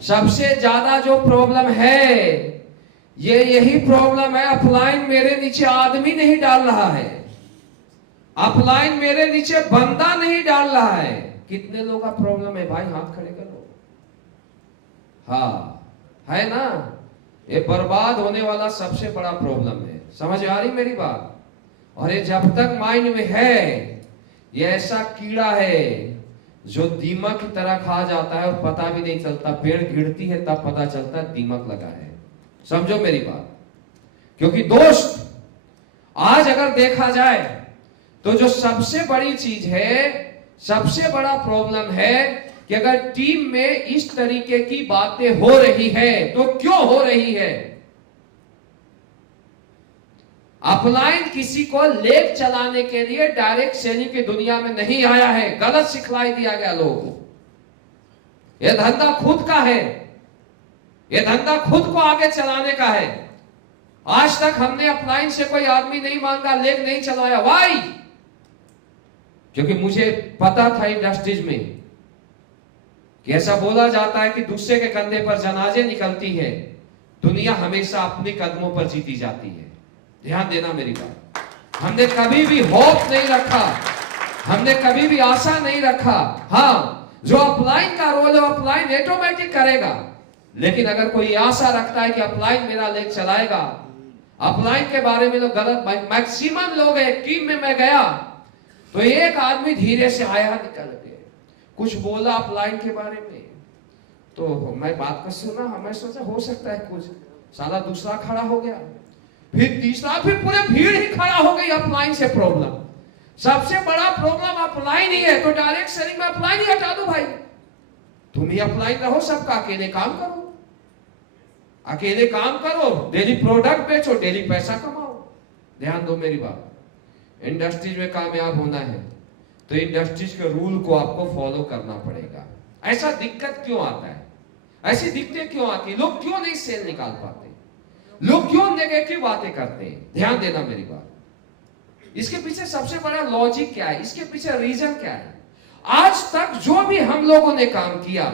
सबसे ज्यादा जो प्रॉब्लम है ये यही प्रॉब्लम है, अपलाइन मेरे नीचे आदमी नहीं डाल रहा है, अपलाइन मेरे नीचे बंदा नहीं डाल रहा है। कितने लोगों का प्रॉब्लम है भाई, हाथ खड़े करो। हाँ है ना, ये बर्बाद होने वाला सबसे बड़ा प्रॉब्लम है। समझ आ रही मेरी बात? और ये जब तक माइंड में है, ये ऐसा कीड़ा है जो दीमक की तरह खा जाता है और पता भी नहीं चलता। पेड़ गिरती है तब पता चलता है दीमक लगा है। समझो मेरी बात। क्योंकि दोस्त, आज अगर देखा जाए तो जो सबसे बड़ी चीज है, सबसे बड़ा प्रॉब्लम है कि अगर टीम में इस तरीके की बातें हो रही है तो क्यों हो रही है? अपलाइन किसी को लेग चलाने के लिए डायरेक्ट सेलिंग की दुनिया में नहीं आया है, गलत सिखलाई दिया गया लोगों को। यह धंधा खुद का है, यह धंधा खुद को आगे चलाने का है। आज तक हमने अपलाइन से कोई आदमी नहीं मांगा, लेग नहीं चलाया। वाई? क्योंकि मुझे पता था इंडस्ट्रीज में कि ऐसा बोला जाता है कि दूसरे के कंधे पर जनाजे निकलती है, दुनिया हमेशा अपने कदमों पर जीती जाती है। ध्यान देना मेरी बात। हमने कभी भी होप नहीं रखा, हमने कभी भी आशा नहीं रखा। हाँ, जो अपलाइन का रोल है अपलाइन ऑटोमेटिक करेगा, लेकिन अगर कोई आशा रखता है कि अपलाइन मेरा लेग चलाएगा, अपलाइन के बारे में तो गलत। मैक्सिमम लोग है, टीम में मैं गया तो एक आदमी धीरे से आया, निकल के कुछ बोला अपलाइन के बारे में, तो मैं बात कर सुना, हमें सोचा हो सकता है कुछ, साला दूसरा खड़ा हो गया, फिर तीसरा, फिर पूरे भीड़ ही खड़ा हो गई। अपलाइन से प्रॉब्लम, सबसे बड़ा प्रॉब्लम अपलाइन ही है, तो डायरेक्ट सेलिंग में अपलाइन ही हटा दो भाई। तुम ही अपलाइन रहो, सबका अकेले काम करो, अकेले काम करो, डेली प्रोडक्ट बेचो, डेली पैसा कमाओ। ध्यान दो मेरी बात। इंडस्ट्रीज में कामयाब होना है तो इंडस्ट्रीज के रूल को आपको फॉलो करना पड़ेगा। ऐसा दिक्कत क्यों आता है, ऐसी दिक्कतें क्यों आती है? लोग क्यों नहीं सेल निकाल पाते, लोग क्यों नेगेटिव बातें करते हैं? ध्यान देना मेरी बात। इसके पीछे सबसे बड़ा लॉजिक क्या है, इसके पीछे रीजन क्या है? आज तक जो भी हम लोगों ने काम किया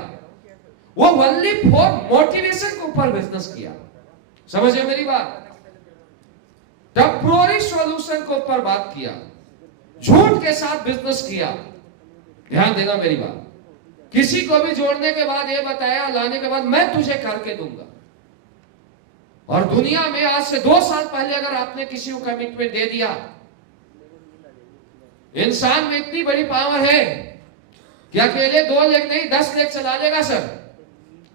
वो ओनली फॉर मोटिवेशन के ऊपर बिजनेस किया। समझे मेरी बात? टेम्पोररी सॉल्यूशन के ऊपर बात किया, झूठ के साथ बिजनेस किया। ध्यान देना मेरी बात। किसी को भी जोड़ने के बाद ये बताया, लाने के बाद मैं तुझे करके दूंगा। और दुनिया में आज से 2 साल पहले अगर आपने किसी को कमिटमेंट दे दिया, इंसान में इतनी बड़ी पावर है कि अकेले 2 लेग नहीं 10 लेग चला लेगा सर।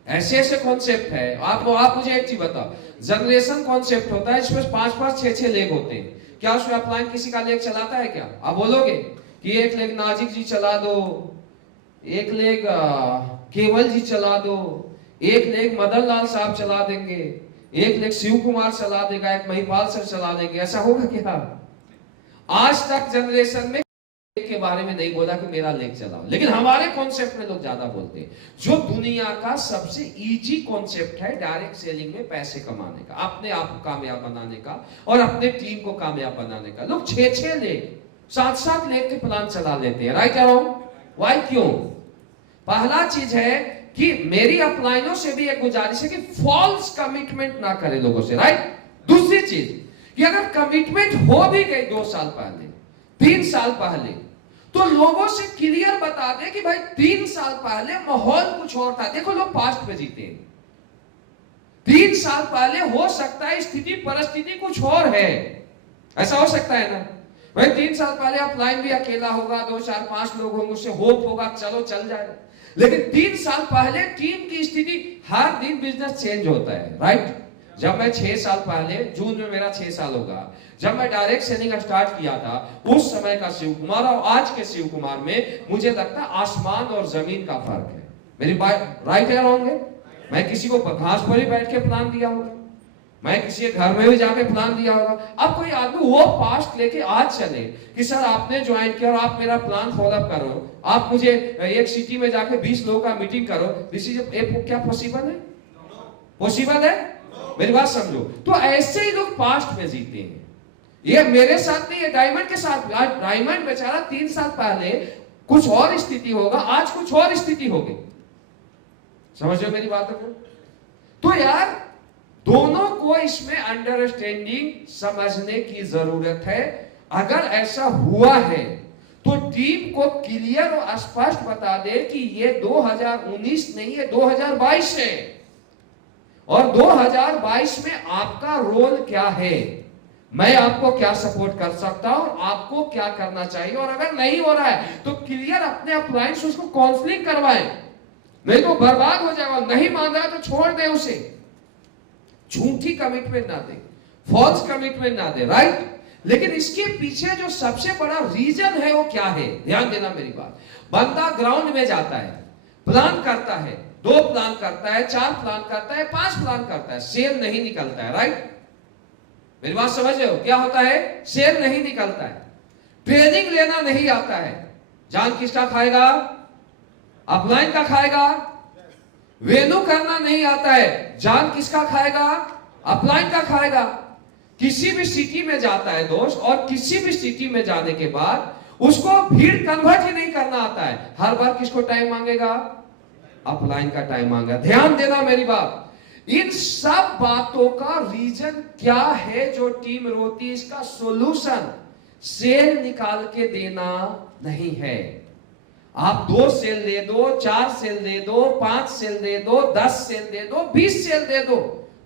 ऐसे ऐसे कॉन्सेप्ट है। आप मुझे एक चीज बताओ, जनरेशन कॉन्सेप्ट होता है, इसमें 5-5 6-6 लेग होते हैं। क्या उसमें अपलाइन किसी का लेग चलाता है क्या? आप बोलोगे कि एक लेग नाजिक जी चला दो, एक लेग केवल जी चला दो, एक लेग मदन लाल साहब चला देंगे, एक लेग शिव कुमार चला देगा, एक महिपाल सर चला देंगे। ऐसा होगा क्या? आज तक जनरेशन में के बारे में नहीं बोला कि मेरा लेग चलाओ, लेकिन हमारे कॉन्सेप्ट में लोग ज्यादा बोलते हैं। जो दुनिया का सबसे इजी कॉन्सेप्ट है डायरेक्ट सेलिंग में पैसे कमाने का, अपने आप को कामयाब बनाने का और अपने टीम को कामयाब बनाने का, लोग 6-6 लेग 7-7 लेग के प्लान चला लेते हैं। राइट और वाई? क्यों? पहला चीज है कि मेरी अपलाइनों से भी एक गुजारिश है कि फॉल्स कमिटमेंट ना करें लोगों से। राइट? दूसरी चीज कि अगर कमिटमेंट हो भी गई 2 साल पहले 3 साल पहले, तो लोगों से क्लियर बता दे कि भाई 3 साल पहले माहौल कुछ और था। देखो लोग पास्ट में जीते हैं, 3 साल पहले हो सकता है स्थिति परिस्थिति कुछ और है। ऐसा हो सकता है ना भाई? 3 साल पहले अपलाइन भी अकेला होगा, 2 4 5 लोग होंगे, उससे होप होगा चलो चल जाएगा। लेकिन 3 साल पहले टीम की स्थिति, हर दिन बिजनेस चेंज होता है। राइट? जब मैं 6 साल पहले, जून में मेरा 6 साल होगा, जब मैं डायरेक्ट सेलिंग स्टार्ट किया था, उस समय का शिव कुमार और आज के शिव कुमार में मुझे लगता है आसमान और जमीन का फर्क है। मेरी बात राइट है रॉन्ग है? मैं किसी को घास पर ही बैठ के प्लान दिया होगा, मैं किसी के घर में भी जाके प्लान दिया होगा। अब कोई आदमी वो पास्ट लेके आज चले कि सर आपने ज्वाइन किया और आप मेरा प्लान फॉलो करो, आप मुझे एक सिटी में जाके 20 लोगों का मीटिंग करो, दिस इज क्या पॉसिबल है? पॉसिबल है? मेरी बात समझो। तो ऐसे ही लोग पास्ट में जीते हैं। ये मेरे साथ नहीं है, डायमंड के साथ। आज डायमंड बेचारा 3 साल पहले कुछ और स्थिति होगा, आज कुछ और स्थिति होगी। समझ रहे हो मेरी बातों को? तो यार दोनों को इसमें अंडरस्टैंडिंग समझने की जरूरत है। अगर ऐसा हुआ है तो टीम को क्लियर और स्पष्ट बता दे कि ये 2019 नहीं है, 2022 है, और 2022 में आपका रोल क्या है, मैं आपको क्या सपोर्ट कर सकता हूं, आपको क्या करना चाहिए। और अगर नहीं हो रहा है तो क्लियर अपने अप्लायंस उसको काउंसलिंग करवाएं, नहीं तो बर्बाद हो जाएगा। नहीं मान रहा तो छोड़ दे उसे, झूठी कमिटमेंट ना दे, फॉल्स कमिटमेंट ना दे, राइट। लेकिन इसके पीछे जो सबसे बड़ा रीजन है वो क्या है, ध्यान देना मेरी बात। बंदा ग्राउंड में जाता है, प्लान करता है, 2 प्लान करता है, 4 प्लान करता है, 5 प्लान करता है, सेल नहीं निकलता है, राइट। मेरी बात समझ रहे हो? क्या होता है? सेल नहीं निकलता है। ट्रेनिंग लेना नहीं आता है, जान किसका खाएगा? अपलाइन का खाएगा। वेन्यू करना नहीं आता है, जान किसका खाएगा? अपलाइन का खाएगा। किसी भी सिटी में जाता है दोस्त, और किसी भी सिटी में जाने के बाद उसको भीड़ कन्वर्ट ही नहीं करना आता है, हर बार किसको टाइम मांगेगा? अपलाइन का टाइम मांगेगा। ध्यान देना मेरी बात। इन सब बातों का रीजन क्या है जो टीम रोती है? इसका सॉल्यूशन सेल निकाल के देना नहीं है। आप 2 सेल दे दो, 4 सेल दे दो, 5 सेल दे दो, 10 सेल दे दो, 20 सेल दे दो,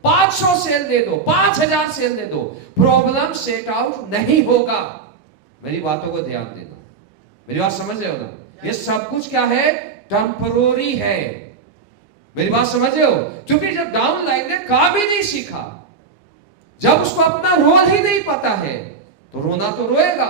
500 सेल दे दो, 5000 सेल दे दो, प्रॉब्लम सेट आउट नहीं होगा। मेरी बातों को ध्यान देना, मेरी बात समझ रहे हो ना? ये सब कुछ क्या है? टेम्पररी है। मेरी बात समझ रहे हो? क्योंकि जब डाउन लाइन ने काम ही नहीं सीखा, जब उसको अपना रोल ही नहीं पता है, तो रोना तो रोएगा।